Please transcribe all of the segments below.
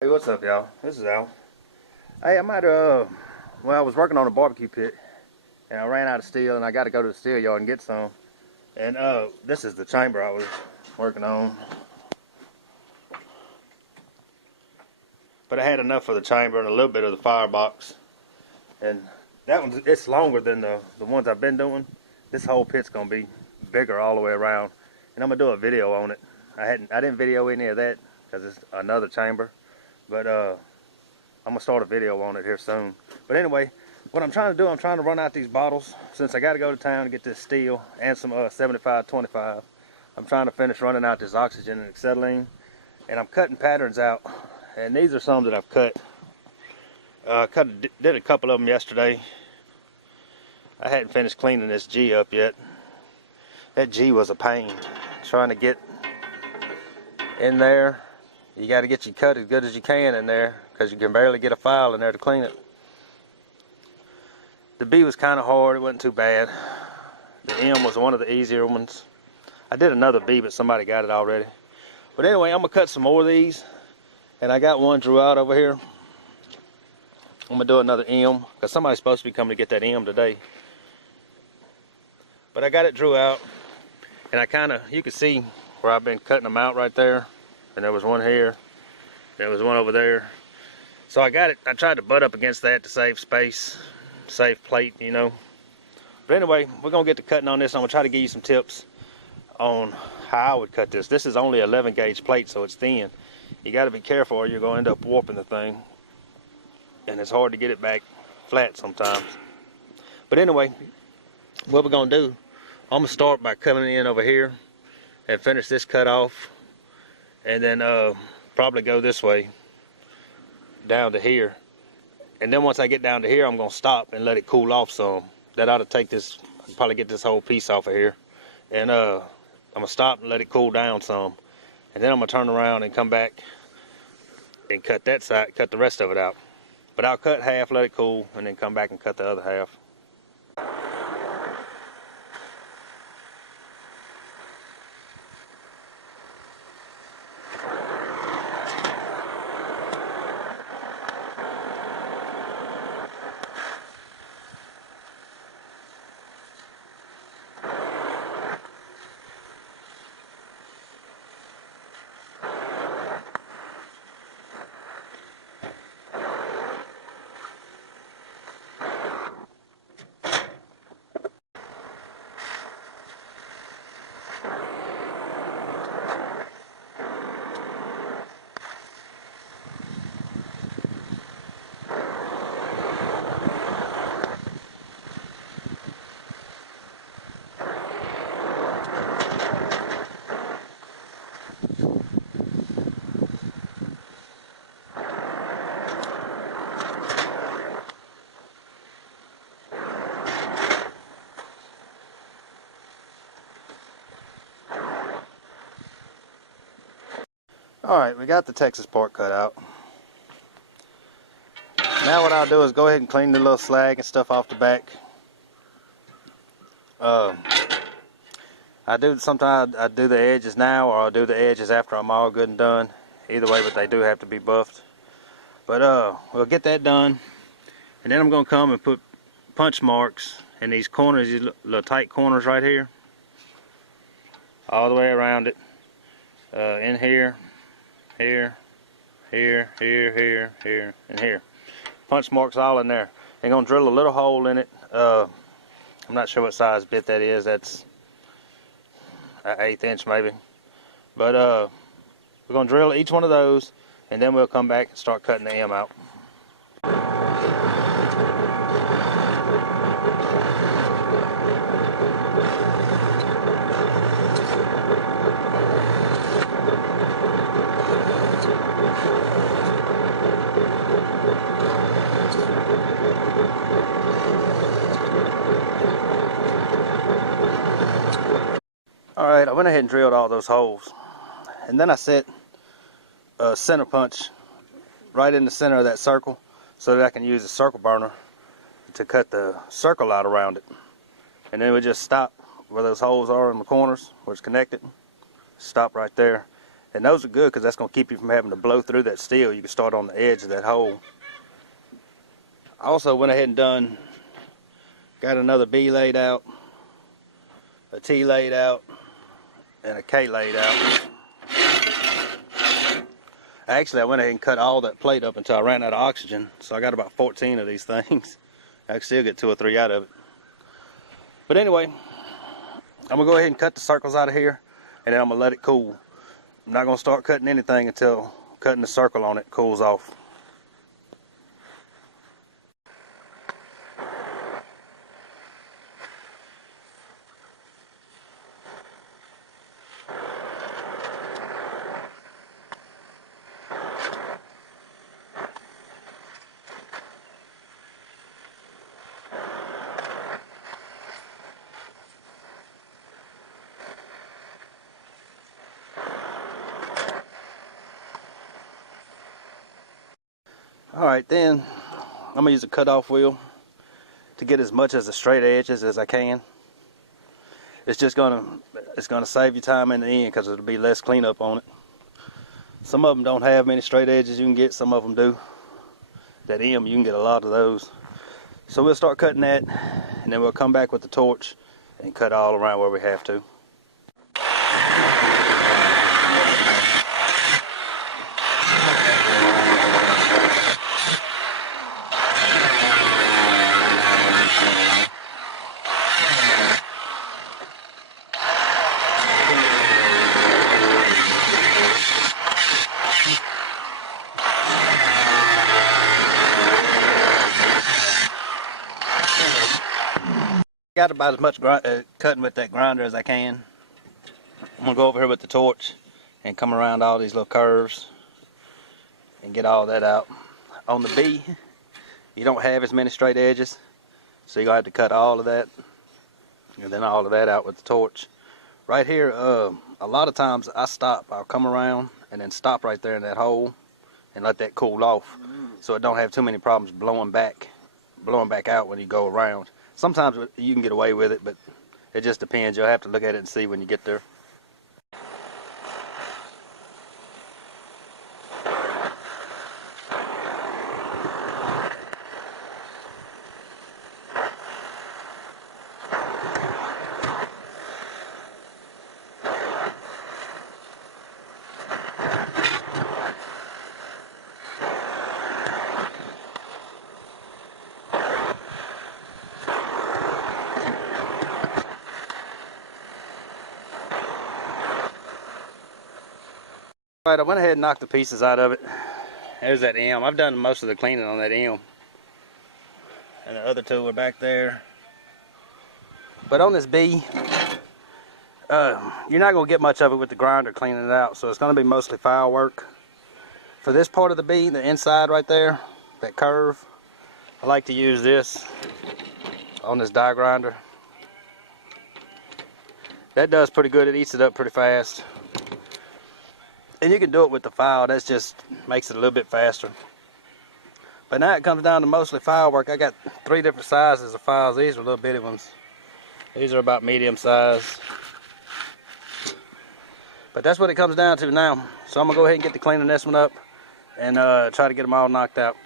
Hey, what's up, y'all? This is Al. Hey, I'm at well, I was working on a barbecue pit, and I ran out of steel, and I got to go to the steel yard and get some. And this is the chamber I was working on, but I had enough for the chamber and a little bit of the firebox. And that one's it's longer than the ones I've been doing. This whole pit's gonna be bigger all the way around, and I'm gonna do a video on it. I didn't video any of that because it's another chamber, but I'm gonna start a video on it here soon. But anyway, what I'm trying to do, I'm trying to run out these bottles since I got to go to town to get this steel and some 75-25. I'm trying to finish running out this oxygen and acetylene, and I'm cutting patterns out. And these are some that I've cut. Did a couple of them yesterday. I hadn't finished cleaning this G up yet. That G was a pain trying to get in there. You got to get your cut as good as you can in there because you can barely get a file in there to clean it. The B was kind of hard, it wasn't too bad. The M was one of the easier ones. I did another B, but somebody got it already. But anyway, I'm gonna cut some more of these, and I got one drew out over here. I'm gonna do another M because somebody's supposed to be coming to get that M today. But I got it drew out, and you can see where I've been cutting them out right there. And there was one here, there was one over there. So I got it, I tried to butt up against that to save space, save plate, you know. But anyway, we're gonna get to cutting on this. I'm gonna try to give you some tips on how I would cut this. This is only 11 gauge plate, so it's thin. You gotta be careful or you're gonna end up warping the thing. And it's hard to get it back flat sometimes. But anyway, what we're gonna do, I'm gonna start by coming in over here and finish this cut off. And then probably go this way down to here, and then once I get down to here, I'm gonna stop and let it cool off some. That ought to take this, I can probably get this whole piece off of here, and I'm gonna stop and let it cool down some, and then I'm gonna turn around and come back and cut that side, cut the rest of it out. But I'll cut half, let it cool, and then come back and cut the other half. Alright, we got the Texas part cut out. Now what I'll do is go ahead and clean the little slag and stuff off the back. Sometimes I do the edges now, or I'll do the edges after I'm all good and done. Either way, but they do have to be buffed. But we'll get that done, and then I'm going to come and put punch marks in these corners, these little tight corners right here, all the way around it, in here, here, here, here, here, here, and here. Punch marks all in there. I'm going to drill a little hole in it. I'm not sure what size bit that is. That's an 1/8 inch maybe. But we're going to drill each one of those, and then we'll come back and start cutting the M out. Alright, I went ahead and drilled all those holes, and then I set a center punch right in the center of that circle so that I can use a circle burner to cut the circle out around it. And then we just stop where those holes are in the corners where it's connected. Stop right there, And those are good because that's going to keep you from having to blow through that steel. You can start on the edge of that hole. I also went ahead and got another B laid out, a T laid out, and a K laid out. Actually, I went ahead and cut all that plate up until I ran out of oxygen. So I got about 14 of these things. I can still get 2 or 3 out of it. But anyway, I'm going to go ahead and cut the circles out of here, and then I'm going to let it cool. I'm not going to start cutting anything until cutting the circle on it cools off. Alright, then I'm going to use a cutoff wheel to get as much as the straight edges as I can. It's gonna save you time in the end because it'll be less cleanup on it. Some of them don't have many straight edges you can get, some of them do. That M, you can get a lot of those. So we'll start cutting that, and then we'll come back with the torch and cut all around where we have to. Got about as much cutting with that grinder as I can. I'm gonna go over here with the torch and come around all these little curves and get all that out. On the B, you don't have as many straight edges, so you're gonna have to cut all of that and then all of that out with the torch. Right here, a lot of times I'll come around and then stop right there in that hole and let that cool off, so it don't have too many problems blowing back out when you go around. Sometimes you can get away with it, but it just depends. You'll have to look at it and see when you get there. Alright, I went ahead and knocked the pieces out of it. There's that M. I've done most of the cleaning on that M. And the other two are back there. But on this B, you're not going to get much of it with the grinder cleaning it out. So it's going to be mostly file work. For this part of the B, the inside right there, that curve, I like to use this on this die grinder. That does pretty good. It eats it up pretty fast. And you can do it with the file. That just makes it a little bit faster. But now it comes down to mostly file work. I got 3 different sizes of files. These are little bitty ones. These are about medium size. But that's what it comes down to now. So I'm going to go ahead and get to cleaning this one up and try to get them all knocked out.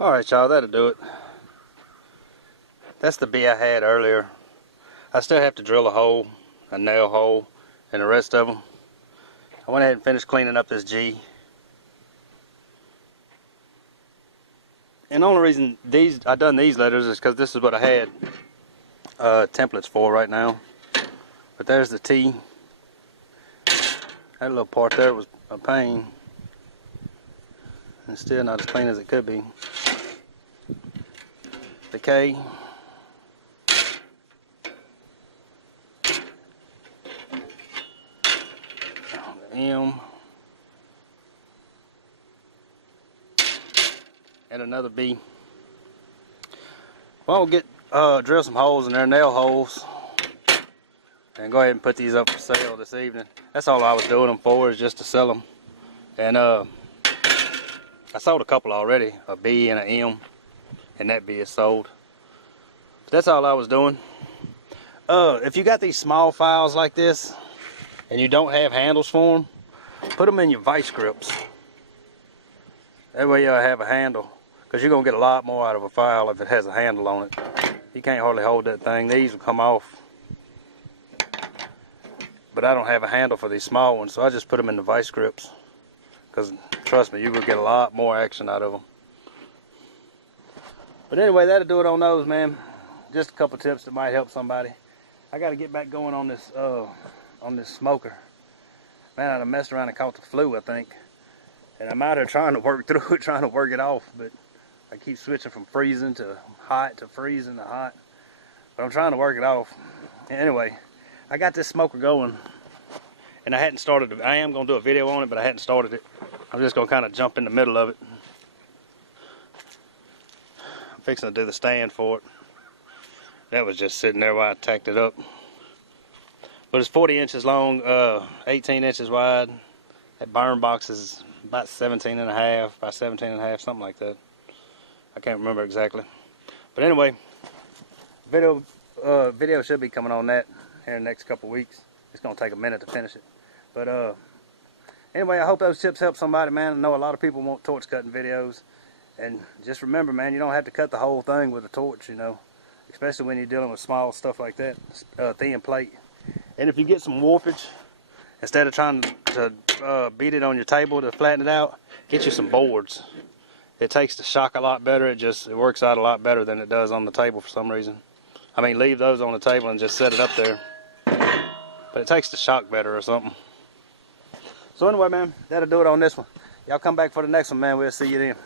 Alright y'all, that'll do it. That's the B I had earlier. I still have to drill a hole, a nail hole, and the rest of them. I went ahead and finished cleaning up this G. And the only reason I done these letters is because this is what I had templates for right now. But there's the T. That little part there was a pain. And still not as clean as it could be. The K, M and another B. Well, we'll get drill some holes in there, nail holes, and go ahead and put these up for sale this evening. That's all I was doing them for, is just to sell them. And I sold a couple already, a B and an M, and that B is sold. But that's all I was doing. If you got these small files like this and you don't have handles for them, put them in your vice grips. That way you'll have a handle, because you're going to get a lot more out of a file if it has a handle on it. You can't hardly hold that thing. These will come off. But I don't have a handle for these small ones, so I just put them in the vice grips. Because trust me, you will get a lot more action out of them. But anyway, that'll do it on those, man. Just a couple tips that might help somebody. I got to get back going on this smoker. Man, I done messed around and caught the flu, I think. And I'm out here trying to work through it, trying to work it off. But I keep switching from freezing to hot to freezing to hot. But I'm trying to work it off. Anyway, I got this smoker going. And I hadn't started it. I am going to do a video on it, but I hadn't started it. I'm just going to kind of jump in the middle of it. I'm fixing to do the stand for it. That was just sitting there while I tacked it up. But it's 40 inches long, 18 inches wide. That burn box is about 17 and a half, by 17 and a half, something like that. I can't remember exactly. But anyway, video should be coming on that here in the next couple weeks. It's going to take a minute to finish it. But anyway, I hope those tips help somebody, man. I know a lot of people want torch cutting videos. And just remember, man, you don't have to cut the whole thing with a torch, you know. Especially when you're dealing with small stuff like that, thin plate. And if you get some warpage, instead of trying to beat it on your table to flatten it out, get you some boards. It takes the shock a lot better. It works out a lot better than it does on the table for some reason. I mean, leave those on the table and just set it up there. But it takes the shock better or something. So anyway, man, that'll do it on this one. Y'all come back for the next one, man. We'll see you then.